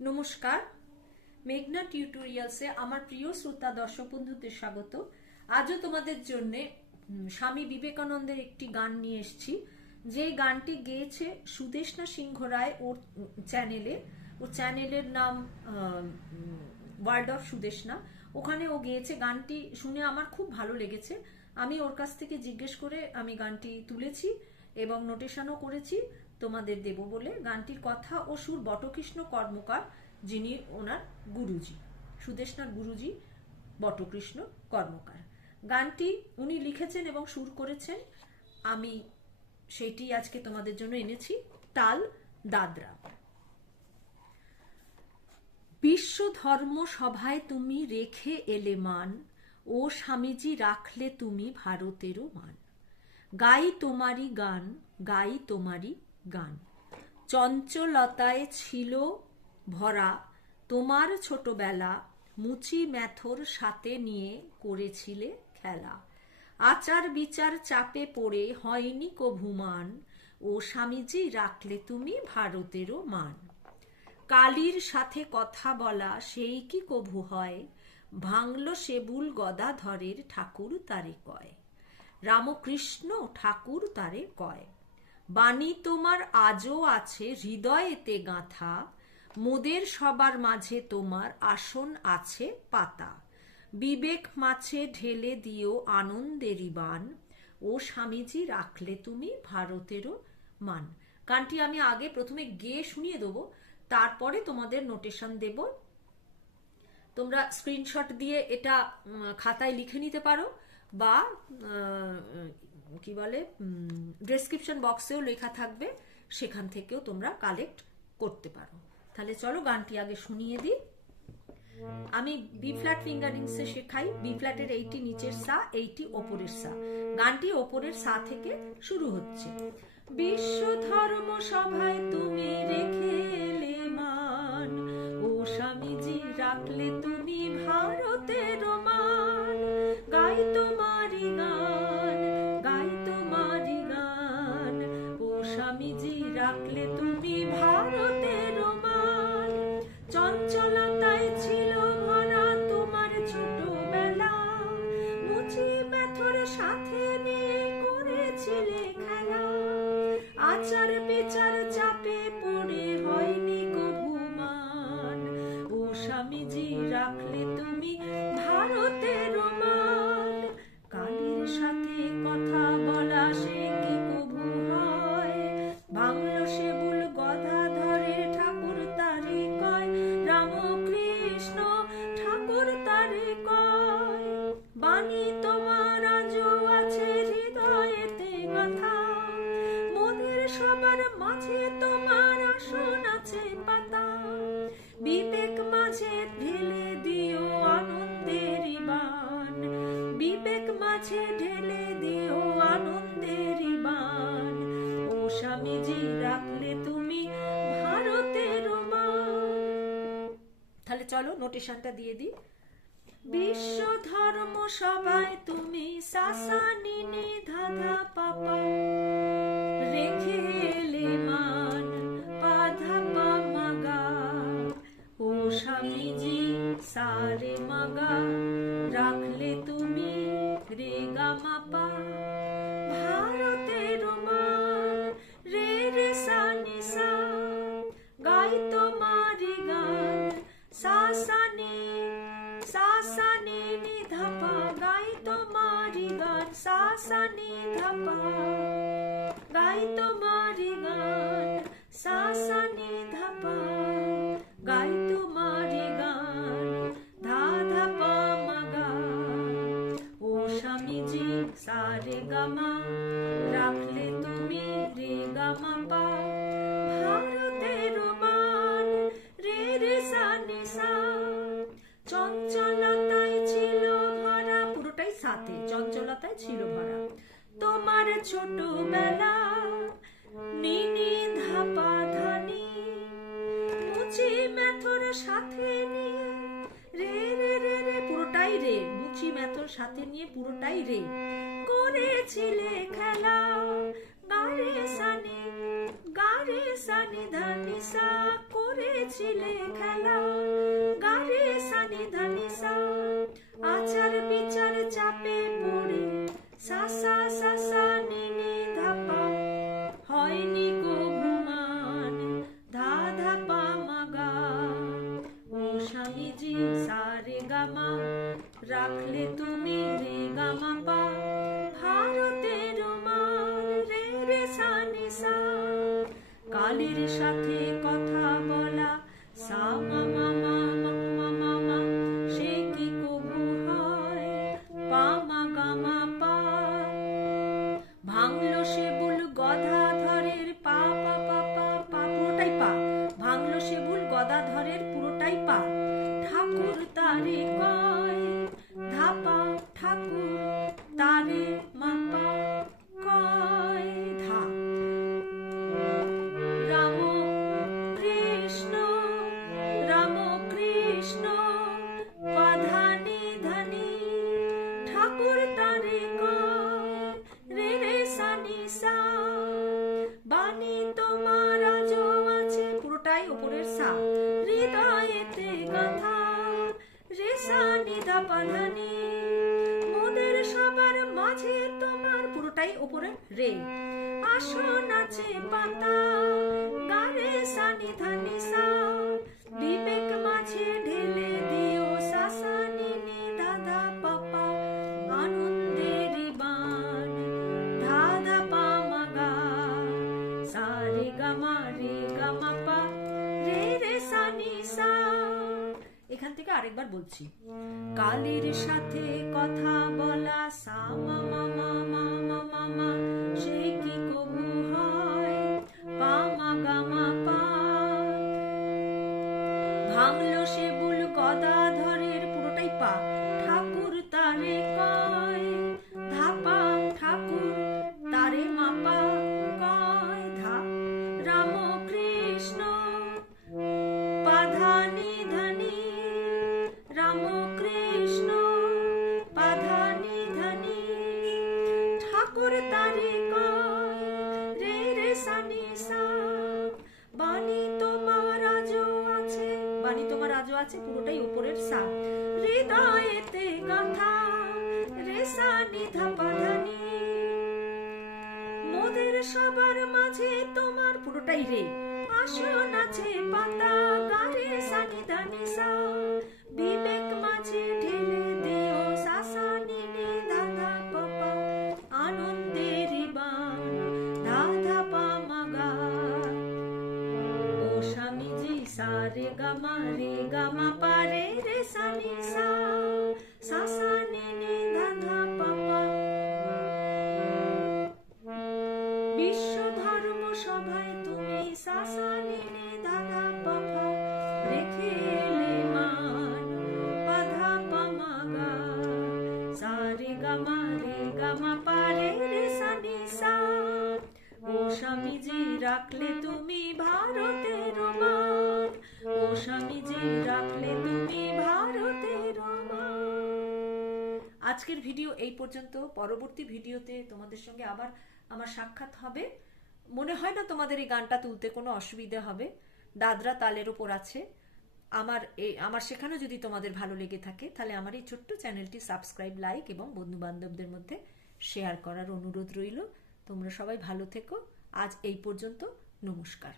নমস্কার, মেঘনা টিউটোরিয়ালসে আমার প্রিয় শ্রোতা দর্শক বন্ধুদের স্বাগত। আজও তোমাদের জন্য স্বামী বিবেকানন্দের একটি গান নিয়ে এসেছি। যে গানটি গেয়েছে সুদেষ্ণা সিংহ রায় ওর চ্যানেলে। ওর চ্যানেলের নাম ওয়ার্ল্ড অফ সুদেষ্ণা। ওখানে ও গেয়েছে। গানটি শুনে আমার খুব ভালো লেগেছে। আমি ওর কাছ থেকে জিজ্ঞেস করে আমি গানটি তুলেছি এবং নোটেশনও করেছি তোমাদের দেব বলে। গানটির কথা ও সুর বটকৃষ্ণ কর্মকার, যিনি ওনার গুরুজি, সুদেষ্ণার গুরুজি বটকৃষ্ণ কর্মকার। গানটি উনি লিখেছেন এবং সুর করেছেন। আমি সেটি আজকে তোমাদের জন্য এনেছি। তাল দাদরা। বিশ্ব ধর্ম সভায় তুমি রেখে এলে মান, ও স্বামীজি রাখলে তুমি ভারতেরও মান। গাই তোমারই গান, গাই তোমারই গান। চঞ্চলতায় ছিল ভরা তোমার ছোটবেলা, মুচি ম্যাথর সাথে নিয়ে করেছিলে খেলা। আচার বিচার চাপে পড়ে হয়নি কভুমান, ও স্বামীজি রাখলে তুমি ভারতেরও মান। কালীর সাথে কথা বলা সেই কি কভু হয়, ভাঙল সেবুল গদাধরের ঠাকুর তারে কয়। রামকৃষ্ণ ঠাকুর তারে কয়। বাণী তোমার আজও আছে হৃদয়েতে গাঁথা, মোদের সবার মাঝে তোমার আসন আছে পাতা। বিবেক মাছে ঢেলে দিও আনন্দেরই বান, ও স্বামীজি রাখলে তুমি ভারতেরও মান। গানটি আমি আগে প্রথমে গেয়ে শুনিয়ে দেবো, তারপরে তোমাদের নোটেশন দেব। তোমরা স্ক্রিনশট দিয়ে এটা খাতায় লিখে নিতে পারো, বা কি বলে ডেসক্রিপশন বক্সেও লেখা থাকবে, সেখান থেকেও তোমরা কালেক্ট করতে পারো। তাহলে চলো গানটি আগে শুনিয়ে দিই। আমি বি ফ্ল্যাট ফিঙ্গারিংসে শেখাই। বি ফ্ল্যাটের এইটি নিচের সা, এইটি ওপরের সা। গানটি ওপরের সা থেকে শুরু হচ্ছে। বিশ্ব ধর্ম সভায় তুমি রেখে এলে মান, ও স্বামীজি রাখলে তুমি ভারতের মান। গাই তোমারি গান, গাই তোমারি গান, ও স্বামীজি রাখলে তুমি ভারতের মান। চঞ্চলতায় ছিল ভরা তোমার ছোটবেলা, মুচি ব্যথর সাথে নিয়ে করেছিলে খেলা। আচার বিচার চাপে পড়ে হয়নি কভুমান, ও স্বামীজি রাখলে তুমি ভারতের মান। কালীর সাথে কথা বলা সে কি কভু হয়, ভাঙল সেবুল গদাধরে ঠাকুর তারে কয়। রামকৃষ্ণ ঠাকুর তারে কয়। বাণী তোমার আজও আছে হৃদয়েতে গাঁথা, মোদের সবার মাঝে তোমার আসন আছে পাতা। বিবেক মাঝে ঢেলে দিও আনন্দেরই বান, বিবেক মাঝে ঢেলে দিও আনন্দেরই বান, ও স্বামীজি রাখলে তুমি ভারতের মান। তাহলে চলো নোটেশনটা দিয়ে দিই। বিশ্ব ধর্ম সভায় তুমি সাসা নিনি ধাধা পাপা রেখে এলে মান, পাধা পা মাগা, ও স্বামীজি সারে মাগা রাখলে তুমি রে গা মাপা। ভারতের মান, রে রে সা নি সা। গাই তোমারি গান, সা সা নি নি ধাপা। গাই তোমারি গান, সা সা নি ধাপা। গাই তোমারি গান, সা সা নি ধাপা। গাই তোমারি গান, ধা ধাপা মাগা, ও স্বামীজি সারে গামা রাখলে তুমি রে গামা পা। ভারতের মান, রে রে সা নি সা। চঞ্চলতায় ছিল ভরা, পুরোটাই সাথে, চঞ্চলতায় ছিল ভরা তোমার ছোটবেলা, নিনি ধাপা ধানি, মুচি ম্যাথর সাথে নিয়ে রে রে রে রে, পুরোটাই রে, মুচি ম্যাথর সাথে নিয়ে পুরোটাই রে করেছিলে খেলা। গারে সানি ধানি সা, করে করেছিলে খেলা, গারে সানি ধানি সা, আচার বিচার চাপে পড়ে সাসা সাসা নিনি ধাপা, হয়নি গো ঘুমান ধা ধাপা মাগা। ও স্বামীজি সারে গামা, রাখলে তুমি রে গামা পা, ভারতের মান রে রে সানি সা। কালের সাথে কথা বলা সা মামা মামা মামা, সে কি কবু হয় পা মা গামা পা। ভাঙলো সেবুল গদাধরের পা পা পা পা পা, পুরোটাই পা, ভাঙলো সেবুল গদাধরের পুরোটাই পা, ঠাকুর তারে কয় ধাপা, ঠাকুর তারে মাপা কয় ধা। রাম কৃষ্ণ রাম কৃষ্ণ পাধানি ধানি, ঠাকুর তারে কয় রে রে সানি সা। বাণী তোমার আজও আছে, পুরোটাই উপরের সা, হৃদয়েতে গাথা রে সানি ধা পাধানি, মোদের সবার মাঝে তোমার, পুরোটাই উপরে রে, আসন আছে পাতা গারে সানি ধানি সা। বিবেক মাঝে ঢেলে দিও সাসা নিনি দাদা পাপা, আনন্দের বান ধা ধা পা মাগা, সা রে গামা পা রে রে সানি সা। এখান থেকে আরেকবার বলছি। কালের সাথে কথা বলা সা মামা মামা মামা, সে কি কবু হয় পা মা গামা পা। ভাঙলো সেবুল গদাধরের, পুরোটাই পা, ঠাকুর তারে কয় ধাপা, ঠাকুর তারে মাপা কয় ধা। রাম কৃষ্ণ পাধানি ধানি, রাম কৃষ্ণ পাধানি ধানি, ঠাকুর তারে কয় রে রে সানি সা। বাণী তোমার আজও আছে, বাণী তোমার আজও আছে, পুরোটাই উপরের সা, হৃদয়েতে গাথা রে সানি ধাপা ধানি, মোদের সবার মাঝে তোমার, পুরোটাই রে, আসন আছে পাতা গারে সানি ধানি সা। বিবেক মাঝে ঢেলে দিও সাসা নিনি দাদা পাপা, আনন্দের বান ধা ধা পা মাগা। ও স্বামীজি সারে গামা পা রে রে সানি সা, সাসা নিনি দাদা পাপা। বিশ্ব ধর্ম সভায় তুমি সাসা নিনি দাদা পাপা, রেখে এলে মান পাধা পা মাগা, সা রে গামা পা রে রে সানি সা। ও স্বামীজি রাখলে তুমি ভারতের মান, ও স্বামীজি রাখলে তুমি ভারতের মান। আজকের ভিডিও এই পর্যন্ত। পরবর্তী ভিডিওতে তোমাদের সঙ্গে আবার আমার সাক্ষাৎ হবে। মনে হয় না তোমাদের এই গানটা তুলতে কোনো অসুবিধা হবে, দাদরা তালের ওপর আছে। আমার শেখানো যদি তোমাদের ভালো লেগে থাকে, তাহলে আমার এই ছোট্ট চ্যানেলটি সাবস্ক্রাইব, লাইক এবং বন্ধু বান্ধবদের মধ্যে শেয়ার করার অনুরোধ রইল। তোমরা সবাই ভালো থেকো। আজ এই পর্যন্ত, নমস্কার।